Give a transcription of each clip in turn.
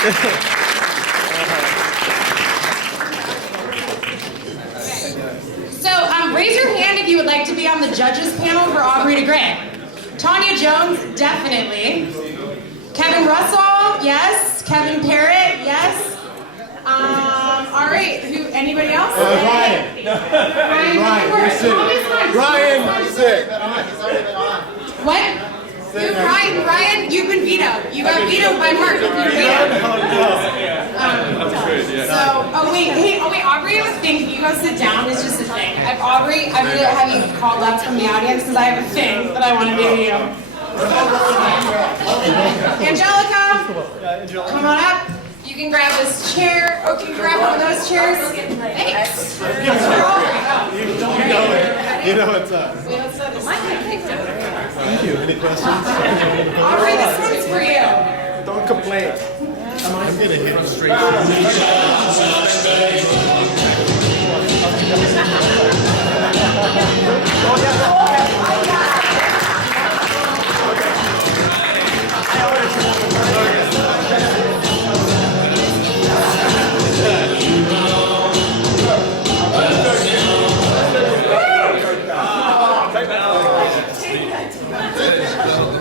So raise your hand if you would like to be on the judges panel for Aubrey de Grey. Tanya Jones, definitely. Kevin Russell, yes. Kevin Parrott, yes. All right, anybody else? Ryan. Ryan, sick. What? Ryan, you've been vetoed. You got vetoed by Mark. You're vetoed. Wait, Aubrey, I was thinking, you go sit down, it's just a thing. Aubrey, I'm going to have you called up from the audience because I have a thing that I want to do to you. Angelica, come on up. You can grab this chair. Oh, can you grab one of those chairs? Thanks. You know what's up. Thank you. Any questions? Aubrey, this one's for you. Don't complain. I'm gonna hit him straight.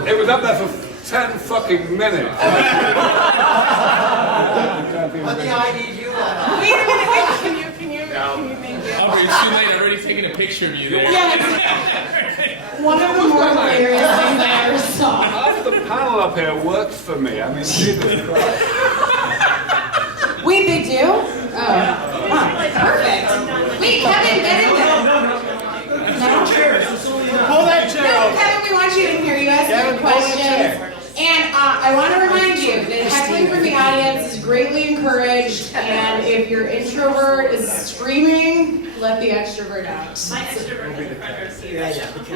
It was up there for 10 fucking minutes. What the ID you want? Wait a minute, can you thank you? Aubrey, it's too late. I've already taken a picture of you there. Yes. One of the more hilarious things I ever saw. Half the panel up here works for me. I mean, Jesus Christ. Wait, they do? Oh. Perfect. Wait, Kevin, get in there. No? Pull that chair No, over. Kevin, we want you in here. You asked your questions. And I want to remind you that heckling from the audience is greatly encouraged, and if your introvert is screaming, let the extrovert out. My extrovert is the front row seat.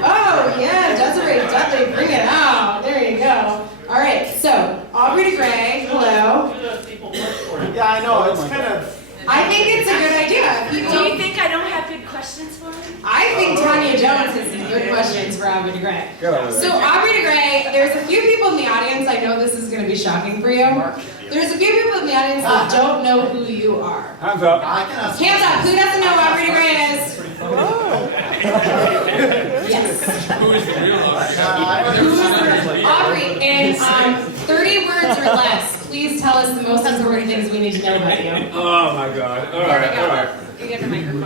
Oh, yeah, Desiree, bring it out. There you go. All right, so Aubrey de Grey, hello. Yeah, I know. It's kind of. I think it's a good idea. Do you think I don't have good questions for him? I think Tanya Jones has some good questions for Aubrey de Grey. So Aubrey de Grey, there's a few people in the audience, I know this is going to be shocking for you. There's a few people in the audience that don't know who you are. Hands up. Hands up, who doesn't know who Aubrey de Grey is? Yes. Who is the real Aubrey, in 30 words or less, please tell us the most important things we need to know about you. Oh my God. All right. You get the microphone.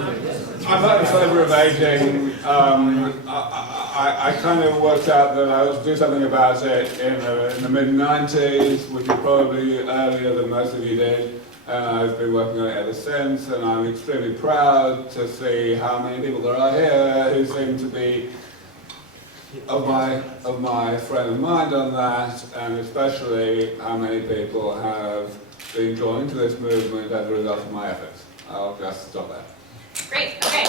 I'm not in favor of aging. I kind of worked out that I would do something about it in the mid-90s, which is probably earlier than most of you did. And I've been working on it ever since, and I'm extremely proud to see how many people there are here who seem to be of my frame of mind on that, and especially how many people have been joined to this movement as a result of my efforts. I'll just stop there. Great, okay.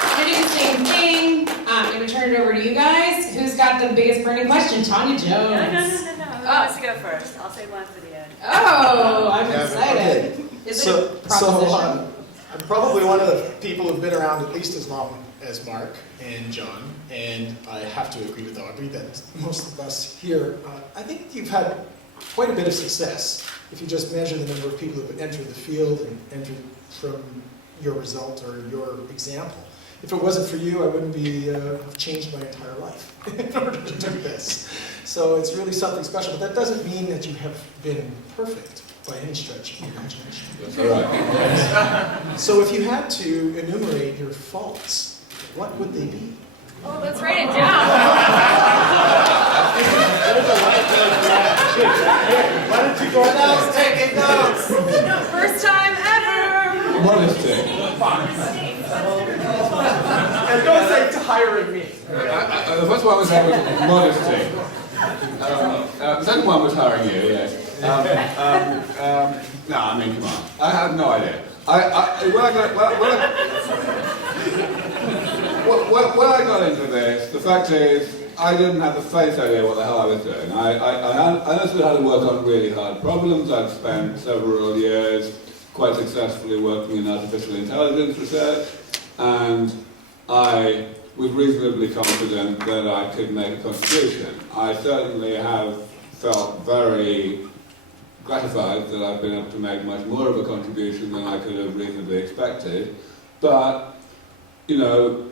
I'm going to do the same thing. I'm going to turn it over to you guys. Who's got the biggest burning question? Tanya Jones. No. Who wants to go first? I'll say one for the end. Oh, I'm excited. Is it a proposition? I'm probably one of the people who've been around at least as long as Mark and John, and I have to agree with Aubrey that most of us here, I think you've had quite a bit of success if you just measure the number of people who've entered the field and entered from your result or your example. If it wasn't for you, I wouldn't be have changed my entire life in order to do this. So it's really something special, but that doesn't mean that you have been perfect by any stretch of the imagination. That's all right. So if you had to enumerate your faults, what would they be? Oh, let's write it down. Why don't you go Notes, taking notes. First time ever. Modesty. And don't say tiring me. The first one was modesty. The second one was hiring you, yes. No, I mean, come on. I have no idea. When I got into this, the fact is, I didn't have the faintest idea what the hell I was doing. I understood how to work on really hard problems. I've spent several years quite successfully working in artificial intelligence research, and I was reasonably confident that I could make a contribution. I certainly have felt very gratified that I've been able to make much more of a contribution than I could have reasonably expected, but, you know,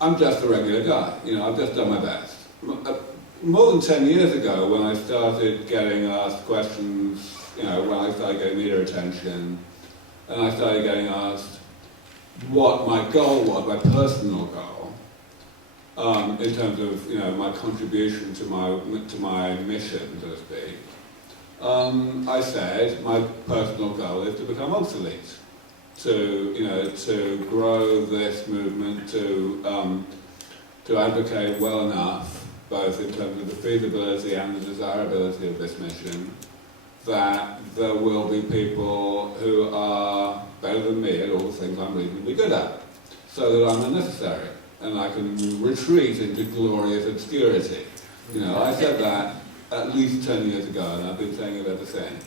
I'm just a regular guy. You know, I've just done my best. More than 10 years ago, when I started getting asked questions, you know, when I started getting media attention, and I started getting asked what my goal was, my personal goal, in terms of, you know, my contribution to my mission, so to speak, I said my personal goal is to become obsolete, to, you know, to grow this movement, to advocate well enough, both in terms of the feasibility and the desirability of this mission, that there will be people who are better than me at all the things I'm reasonably good at, so that I'm unnecessary, and I can retreat into glorious obscurity. You know, I said that at least 10 years ago, and I've been saying it ever since.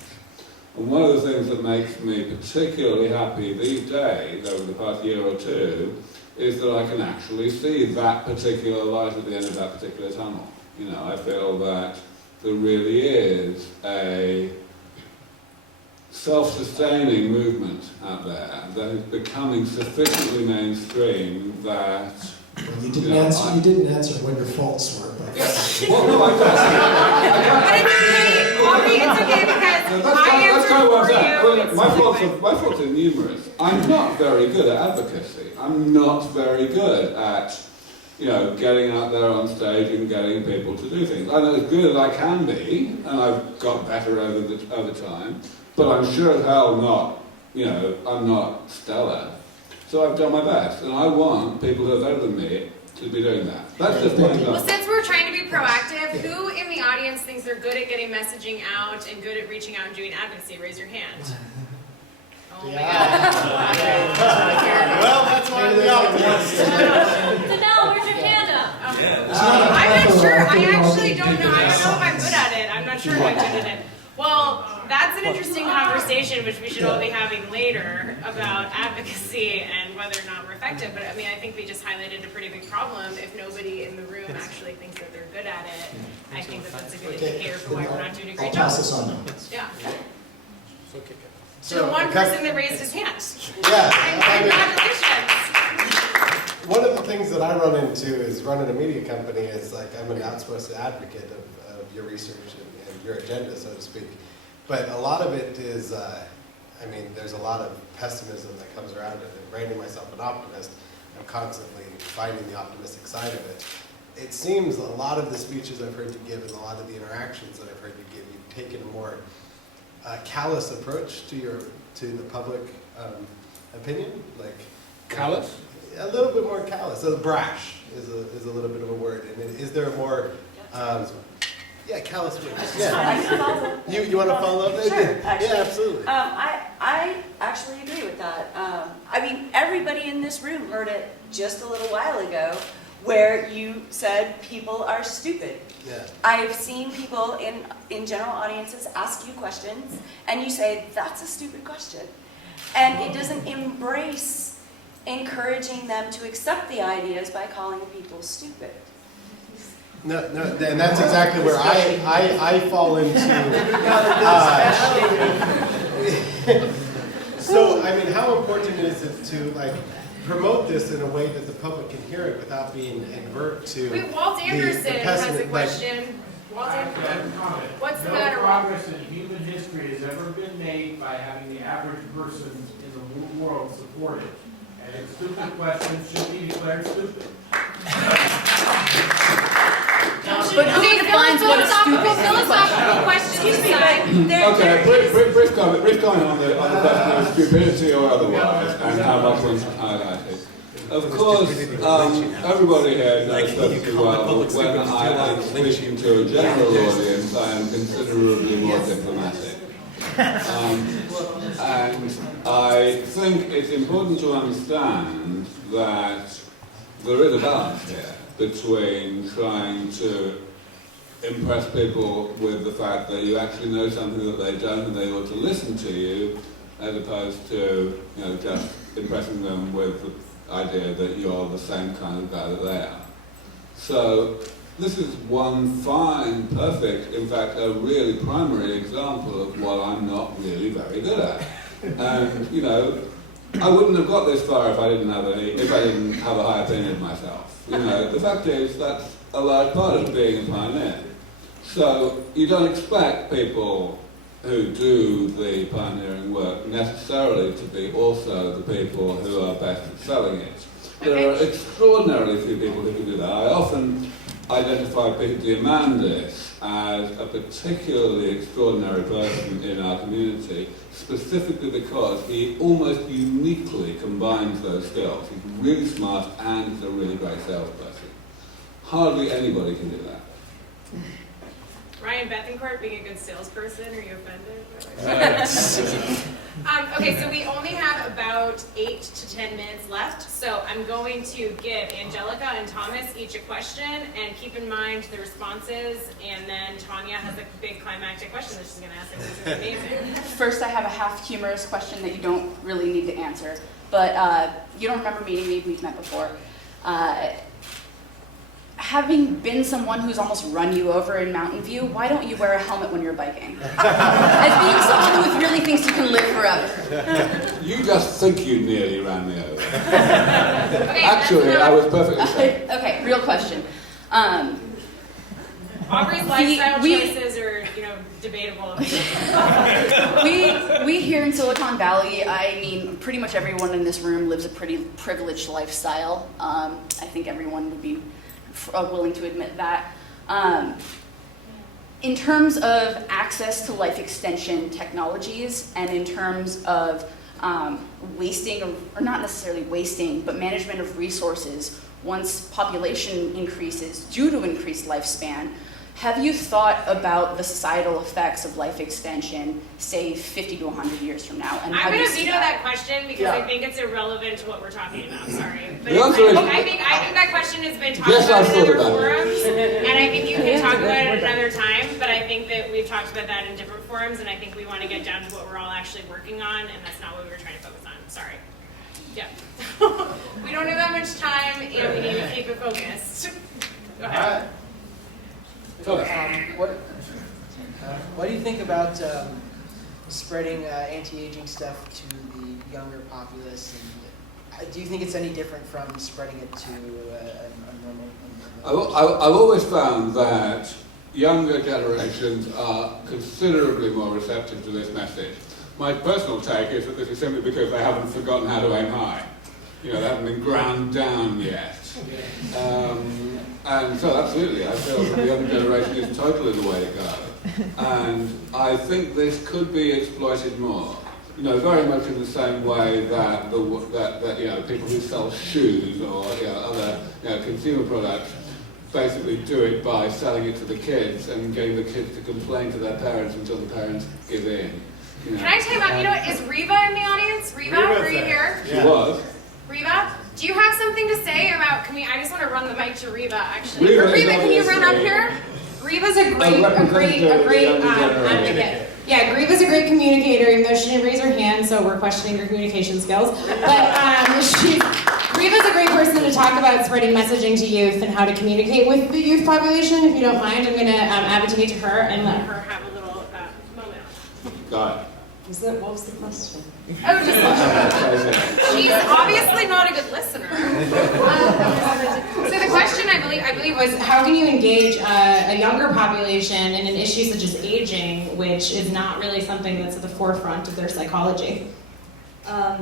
And one of the things that makes me particularly happy these days, over the past year or two, is that I can actually see that particular light at the end of that particular tunnel. You know, I feel that there really is a self-sustaining movement out there that is becoming sufficiently mainstream that... You didn't answer what your faults were, but... Well, no, I don't. But it's okay, Aubrey, it's okay because I answered for you. My faults are numerous. I'm not very good at advocacy. I'm not very good at, you know, getting out there on stage and getting people to do things. I'm as good as I can be, and I've got better over time, but I'm sure as hell not, you know, I'm not stellar. So I've done my best, and I want people who are better than me to be doing that. That's just my goal. Well, since we're trying to be proactive, who in the audience thinks they're good at getting messaging out and good at reaching out and doing advocacy? Raise your hand. Oh my God. Well, that's why I'm the optimist. Danelle, where's your hand up? I'm not sure. I actually don't know. I don't know if I'm good at it. I'm not sure if I'm good at it. Well, that's an interesting conversation which we should all be having later about advocacy and whether or not we're effective. But I mean, I think we just highlighted a pretty big problem. If nobody in the room actually thinks that they're good at it, I think that that's a good indicator for why we're not doing a great job. I'll pass this on now. Yeah. So the one person that raised his hand. Yeah. Congratulations. One of the things that I run into is running a media company is like I'm an outspoken advocate of your research and your agenda, so to speak. But a lot of it is, I mean, there's a lot of pessimism that comes around it. And branding myself an optimist, I'm constantly finding the optimistic side of it. It seems a lot of the speeches I've heard you give and a lot of the interactions that I've heard you give, you've taken a more callous approach to the public opinion, like Callous? a little bit more callous. So brash is a little bit of a word. And is there a more callous word? Yeah. You want to follow up? Sure, actually. Yeah, absolutely. I actually agree with that. I mean, everybody in this room heard it just a little while ago where you said people are stupid. Yeah. I've seen people in general audiences ask you questions and you say, that's a stupid question. And it doesn't embrace encouraging them to accept the ideas by calling people stupid. No, and that's exactly where I fall into. So, I mean, how important is it to like promote this in a way that the public can hear it without being advert to? Wait, Walt Anderson has a question. Walt Anderson, what's the matter, No Walt? progress in human history has ever been made by having the average person in the world support it. And its stupid questions should be declared stupid. But who defines what a stupid philosophical questions aside? Okay, brief comment on the question of stupidity or otherwise, and how much one's highlighted. Of course, everybody here knows perfectly well that when I am speaking to a general audience, I am considerably more diplomatic. And I think it's important to understand that there is a balance here between trying to impress people with the fact that you actually know something that they don't and they ought to listen to you, as opposed to, you know, just impressing them with idea that you're the same kind of guy that they are. So this is one fine, perfect, in fact, a really primary example of what I'm not really very good at. And, you know, I wouldn't have got this far if I didn't have a high opinion of myself. You know, the fact is that's a large part of being a pioneer. So you don't expect people who do the pioneering work necessarily to be also the people who are best at selling it. There are extraordinarily few people who can do that. I often identify Peter Diamandis as a particularly extraordinary person in our community, specifically because he almost uniquely combines those skills. He's really smart and he's a really great salesperson. Hardly anybody can do that. Ryan Bethencourt being a good salesperson, are you offended? Okay, so we only have about 8 to 10 minutes left, so I'm going to give Angelica and Thomas each a question, and keep in mind the responses, and then Tanya has a big climactic question that she's going to ask, and this is amazing. First, I have a half humorous question that you don't really need to answer, but you don't remember meeting me, we've met before. Having been someone who's almost run you over in Mountain View, why don't you wear a helmet when you're biking? As being someone who really thinks you can live forever. You just think you nearly ran me over. Okay, Actually, I was perfectly safe. Okay, real question. Aubrey's lifestyle choices are, you know, debatable. we here in Silicon Valley, I mean, pretty much everyone in this room lives a pretty privileged lifestyle. I think everyone would be willing to admit that. In terms of access to life extension technologies and in terms of wasting, or not necessarily wasting, but management of resources once population increases due to increased lifespan, have you thought about the societal effects of life extension, say 50 to 100 years from now? And I'm going to veto that question because I think it's irrelevant to what we're talking about. Sorry, but I think that question has been talked about in other forums, and I think you can talk about it another time. But I think that we've talked about that in different forums, and I think we want to get down to what we're all actually working on, and that's not what we were trying to focus on. Sorry. Yeah. We don't have that much time, and we need to keep it focused. Go ahead. What do you think about spreading anti-aging stuff to the younger populace? And do you think it's any different from spreading it to a normal? I've always found that younger generations are considerably more receptive to this message. My personal take is that this is simply because they haven't forgotten how to aim high. You know, they haven't been ground down yet. And so absolutely, I feel that the younger generation is totally the way to go. And I think this could be exploited more. You know, very much in the same way that you know, people who sell shoes or other consumer products basically do it by selling it to the kids and getting the kids to complain to their parents until the parents give in. You know. Can I tell you about, you know, is Reva in the audience? Reva, are you here? She was. Reva, do you have something to say about, I just want to run the mic to Reva, actually. Reva, can you run up here? Reva's a great advocate. Yeah, Reva's a great communicator, even though she didn't raise her hand, so we're questioning her communication skills. But Reva's a great person to talk about spreading messaging to youth and how to communicate with the youth population. If you don't mind, I'm going to advocate to her and let her have a little moment. Got it. What was the question? Oh, just she's obviously not a good listener. So the question, I believe, was how can you engage a younger population in an issue such as aging, which is not really something that's at the forefront of their psychology? How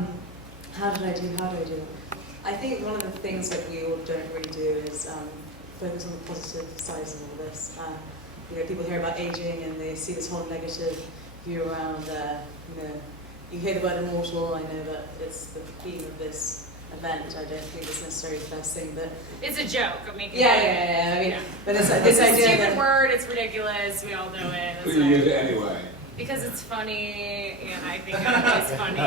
do I do it? I think one of the things that we all don't really do is focus on the positive sides of all this. You know, people hear about aging and they see this whole negative view around, you know, you hear the word immortal. I know that it's the theme of this event. I don't think it's necessarily the best thing, but it's a joke. I mean, yeah. I mean, but it's this idea. It's a stupid word. It's ridiculous. We all know it. But you use it anyway. Because it's funny, and I think it's funny.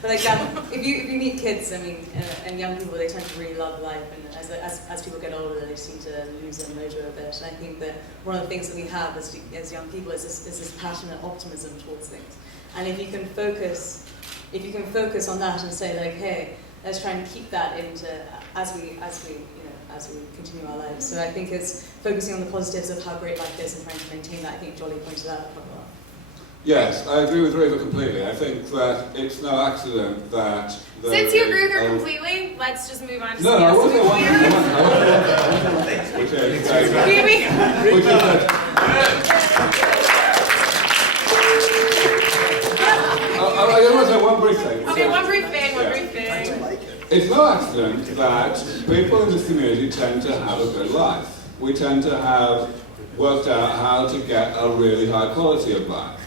But like, if you meet kids, I mean, and young people, they tend to really love life, and as people get older, they seem to lose their mojo a bit. And I think that one of the things that we have as young people is this passionate optimism towards things. And if you can focus on that and say like, hey, let's try and keep that into as we continue our lives. So I think it's focusing on the positives of how great life is and trying to maintain that. I think Jolly pointed that out quite well. Yes, I agree with Reva completely. I think that it's no accident that... Since you agree with her completely, let's just move on to No, I wasn't one. Which is I want to say one brief thing. Okay, one brief thing. It's no accident that people in this community tend to have a good life. We tend to have worked out how to get a really high quality of life.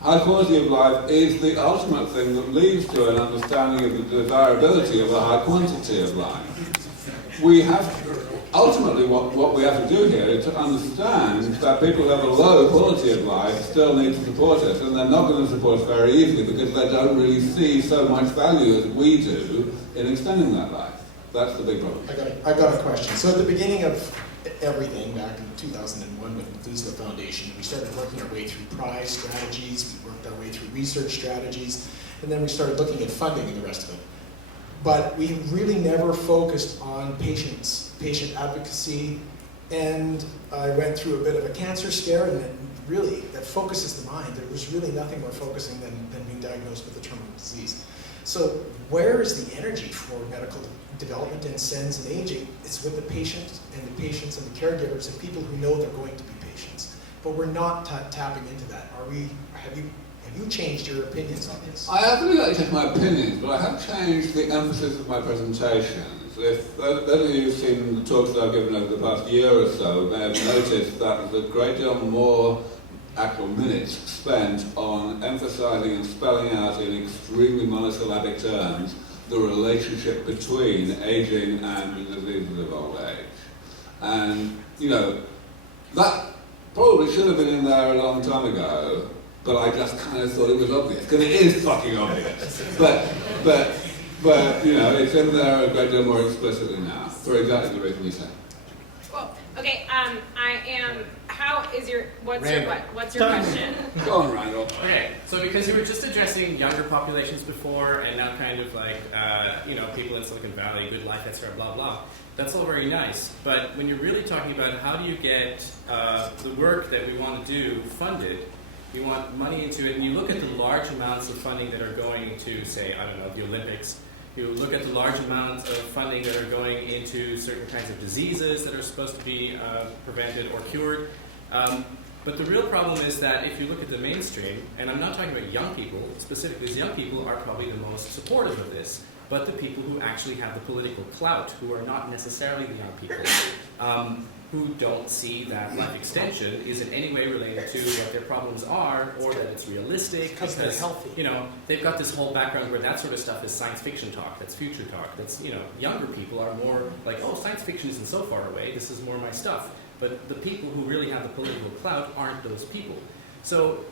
High quality of life is the ultimate thing that leads to an understanding of the desirability of a high quantity of life. We have, ultimately what we have to do here is to understand that people who have a low quality of life still need to support us, and they're not going to support us very easily because they don't really see so much value as we do in extending that life. That's the big problem. I got a question. So at the beginning of everything, back in 2001 with the Methuselah Foundation, we started working our way through prize strategies, we worked our way through research strategies, and then we started looking at funding and the rest of it. But we really never focused on patients, patient advocacy, and I went through a bit of a cancer scare, and then really, that focuses the mind. There was really nothing more focusing than being diagnosed with a terminal disease. So where is the energy for medical development in SENS and aging? It's with the patient and the patients and the caregivers and people who know they're going to be patients. But we're not tapping into that. Have you changed your opinions on this? I haven't really changed my opinions, but I have changed the emphasis of my presentations. If those of you who've seen the talks that I've given over the past year or so may have noticed that there's a great deal more actual minutes spent on emphasizing and spelling out in extremely monosyllabic terms the relationship between aging and the diseases of old age. And, you know, that probably should have been in there a long time ago, but I just kind of thought it was obvious, because it is fucking obvious. But, you know, it's in there a great deal more explicitly now, for exactly the reason you said. Well, okay, what's your question? Go on, Randall. Okay, so because you were just addressing younger populations before, and now kind of like, people in Silicon Valley, good life, etc., blah, blah, that's all very nice. But when you're really talking about how do you get the work that we want to do funded, you want money into it, and you look at the large amounts of funding that are going to, say, I don't know, the Olympics. You look at the large amounts of funding that are going into certain kinds of diseases that are supposed to be prevented or cured. But the real problem is that if you look at the mainstream, and I'm not talking about young people, specifically, as young people are probably the most supportive of this, but the people who actually have the political clout, who are not necessarily the young people, who don't see that life extension is in any way related to what their problems are, or that it's realistic, because they're healthy. You know, they've got this whole background where that sort of stuff is science fiction talk, that's future talk, that's, you know, younger people are more like, oh, science fiction isn't so far away, this is more my stuff. But the people who really have the political clout aren't those people. So,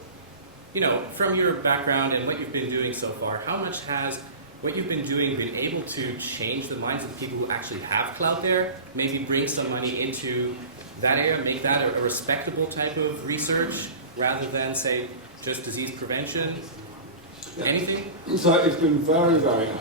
you know, from your background and what you've been doing so far, how much has what you've been doing been able to change the minds of the people who actually have clout there, maybe bring some money into that area, make that a respectable type of research, rather than, say, just disease prevention? Yeah. Anything? So it's been very, very hard.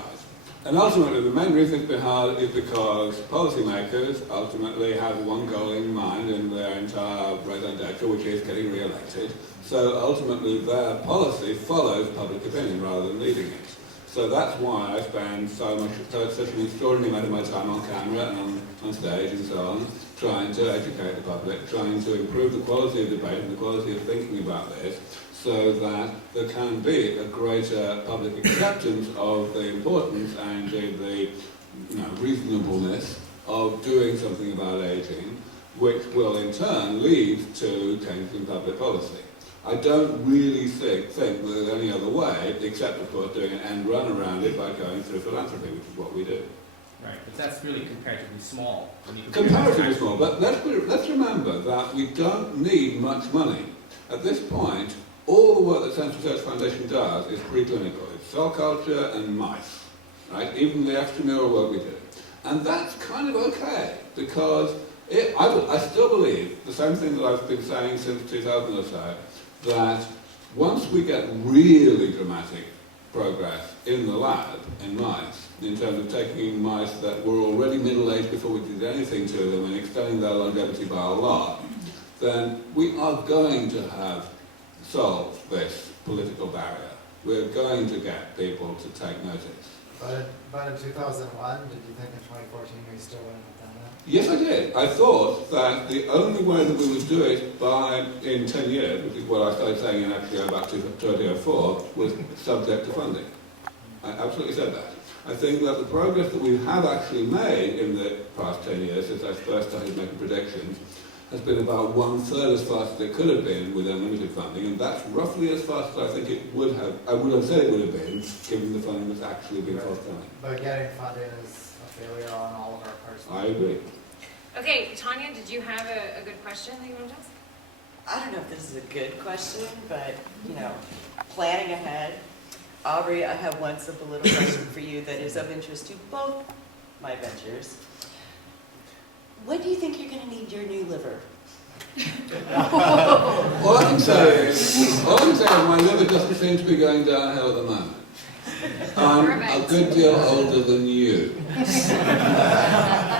And ultimately, the main reason it's been hard is because policymakers ultimately have one goal in mind in their entire presentation, which is getting re-elected. So ultimately, their policy follows public opinion rather than leading it. So that's why I spend such an extraordinary amount of my time on camera and on stage and so on, trying to educate the public, trying to improve the quality of debate and the quality of thinking about this, so that there can be a greater public acceptance of the importance and the reasonableness of doing something about aging, which will in turn lead to changes in public policy. I don't really think that there's any other way, except of course doing an end run around it by going through philanthropy, which is what we do. Right, but that's really comparatively small. Comparatively small, but let's remember that we don't need much money. At this point, all the work that Sense Research Foundation does is preclinical. It's cell culture and mice, right? Even the extramural work we do. And that's kind of okay, because I still believe the same thing that I've been saying since 2000 or so, that once we get really dramatic progress in the lab, in mice, in terms of taking mice that were already middle-aged before we did anything to them and extending their longevity by a lot, then we are going to have solved this political barrier. We're going to get people to take notice. But in 2001, did you think in 2014 we still wouldn't have done that? Yes, I did. I thought that the only way that we would do it in 10 years, which is what I started saying in actually about 2004, was subject to funding. I absolutely said that. I think that the progress that we have actually made in the past 10 years, since I first started making predictions, has been about 1/3 as fast as it could have been with unlimited funding, and that's roughly as fast as I think it would have, I would have said it would have been, given the funding that's actually been forthcoming. But getting funding is a failure on all of our parts. I agree. Okay, Tanya, did you have a good question that you wanted to ask? I don't know if this is a good question, but, you know, planning ahead. Aubrey, I have one simple little question for you that is of interest to both my ventures. When do you think you're going to need your new liver? All I can say is my liver doesn't seem to be going downhill at the moment. I'm a good deal older than you.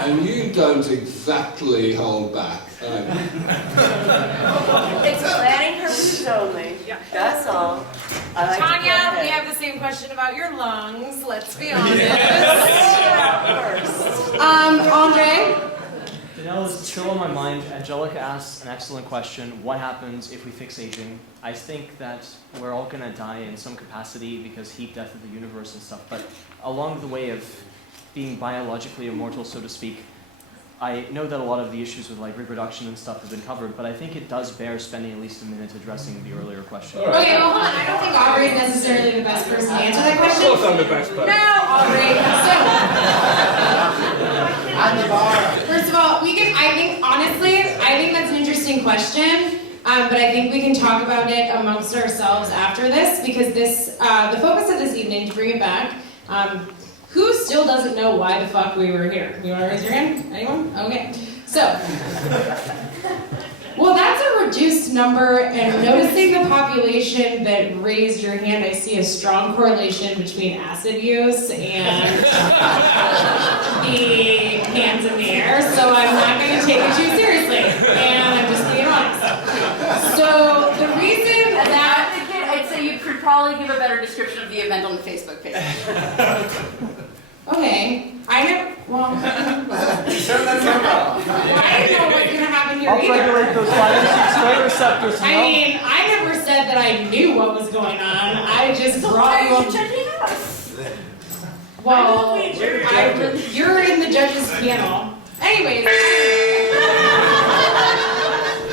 And you don't exactly hold back. It's planning purposes only. Yeah. That's all. I like Tanya, we have the same question about your lungs, let's be honest. Andre? Danelle is still on my mind. Angelica asks an excellent question. What happens if we fix aging? I think that we're all going to die in some capacity because heat death of the universe and stuff. But along the way of being biologically immortal, so to speak, I know that a lot of the issues with like reproduction and stuff have been covered, but I think it does bear spending at least a minute addressing the earlier question. Okay, well, hold on. I don't think Aubrey is necessarily the best person to answer that question. Of course I'm the best person. No, Aubrey. On the bar. First of all, honestly, I think that's an interesting question, but I think we can talk about it amongst ourselves after this, because the focus of this evening, to bring it back, who still doesn't know why the fuck we were here? You want to raise your hand? Anyone? Okay. So, well, that's a reduced number, and noticing the population that raised your hand, I see a strong correlation between acid use and the hands in the air, so I'm not going to take it too seriously, and I'm just being honest. So, the reason that... I'd say you could probably give a better description of the event on the Facebook page. Okay, I didn't know what's going to happen here either. Upregulate those 5-6 receptors. I mean, I never said that I knew what was going on. I just brought you up. Well, you're in the judges' panel. Anyways,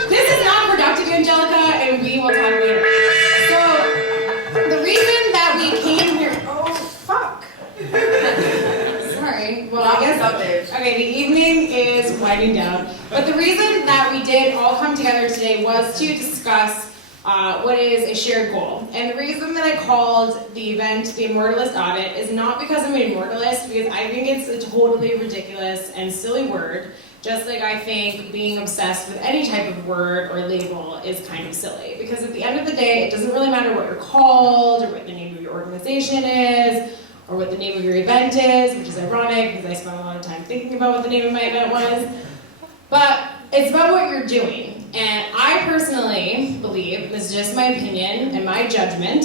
this is not productive, Angelica, and we will talk later. So, the reason that we came here... Oh, fuck. Sorry. Well, I guess... Okay, the evening is winding down. But the reason that we did all come together today was to discuss what is a shared goal. And the reason that I called the event the Immortalist Audit is not because I'm an immortalist, because I think it's a totally ridiculous and silly word, just like I think being obsessed with any type of word or label is kind of silly. Because at the end of the day, it doesn't really matter what you're called, or what the name of your organization is, or what the name of your event is, which is ironic because I spent a lot of time thinking about what the name of my event was. But it's about what you're doing. And I personally believe, this is just my opinion and my judgment,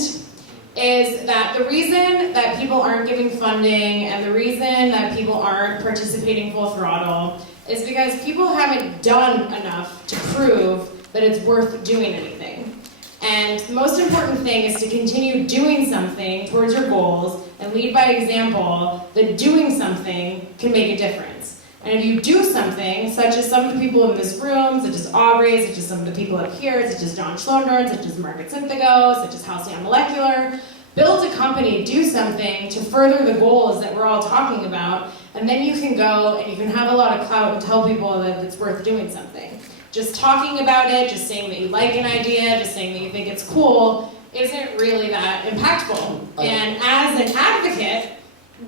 is that the reason that people aren't giving funding and the reason that people aren't participating full throttle is because people haven't done enough to prove that it's worth doing anything. And the most important thing is to continue doing something towards your goals and lead by example that doing something can make a difference. And if you do something, such as some of the people in this room, such as Aubrey, such as some of the people up here, such as John Schlondorn, such as Margaret Synthago, such as Halcyon Molecular, build a company, do something to further the goals that we're all talking about, and then you can go and you can have a lot of clout and tell people that it's worth doing something. Just talking about it, just saying that you like an idea, just saying that you think it's cool, isn't really that impactful. And as an advocate,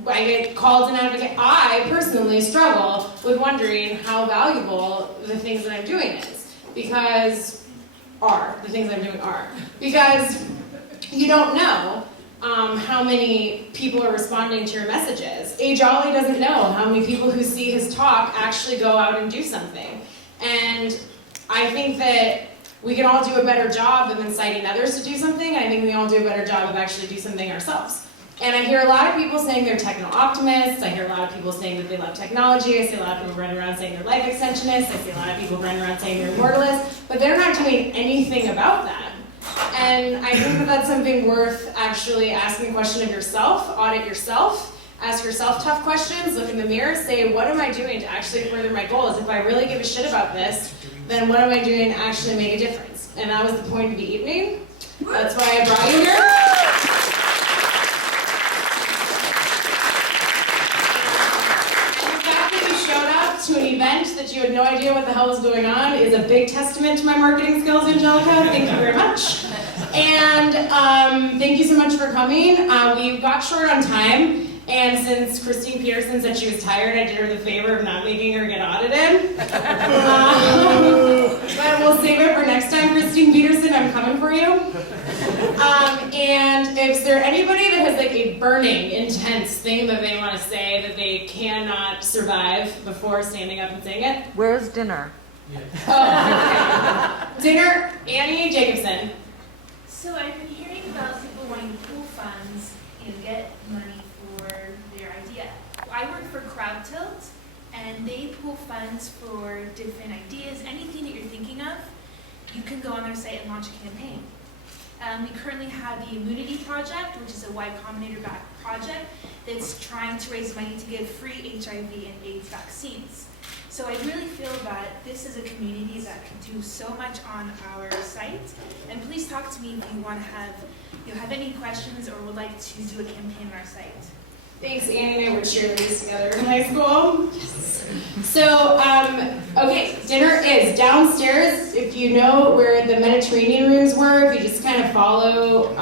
I get called an advocate, I personally struggle with wondering how valuable the things that I'm doing is. Because you don't know how many people are responding to your messages. A. Jolly doesn't know how many people who see his talk actually go out and do something. And I think that we can all do a better job of inciting others to do something. I think we all do a better job of actually do something ourselves. And I hear a lot of people saying they're techno-optimists. I hear a lot of people saying that they love technology. I see a lot of people running around saying they're life extensionists. I see a lot of people running around saying they're immortalists. But they're not doing anything about that. And I think that that's something worth actually asking a question of yourself, audit yourself, ask yourself tough questions, look in the mirror, say, what am I doing to actually further my goals? If I really give a shit about this, then what am I doing to actually make a difference? And that was the point of the evening. That's why I brought you here. To an event that you had no idea what the hell was going on is a big testament to my marketing skills, Angelica. Thank you very much. And thank you so much for coming. We got short on time, and since Christine Peterson said she was tired, I did her the favor of not making her get audited. But we'll save it for next time, Christine Peterson, I'm coming for you. And is there anybody that has like a burning, intense thing that they want to say that they cannot survive before standing up and saying it? Where's dinner? Oh, okay. Dinner, Annie Jacobson. So I've been hearing about people wanting to pool funds and get money for their idea. I work for CrowdTilt, and they pool funds for different ideas, anything that you're thinking of. You can go on their site and launch a campaign. We currently have the Immunity Project, which is a Y Combinator-backed project that's trying to raise money to give free HIV and AIDS vaccines. So I really feel that this is a community that can do so much on our site. And please talk to me if you want to have any questions or would like to do a campaign on our site. Thanks, Annie and I were cheerleaders together in high school. Yes. So, okay, dinner is downstairs. If you know where the Mediterranean rooms were, if you just kind of follow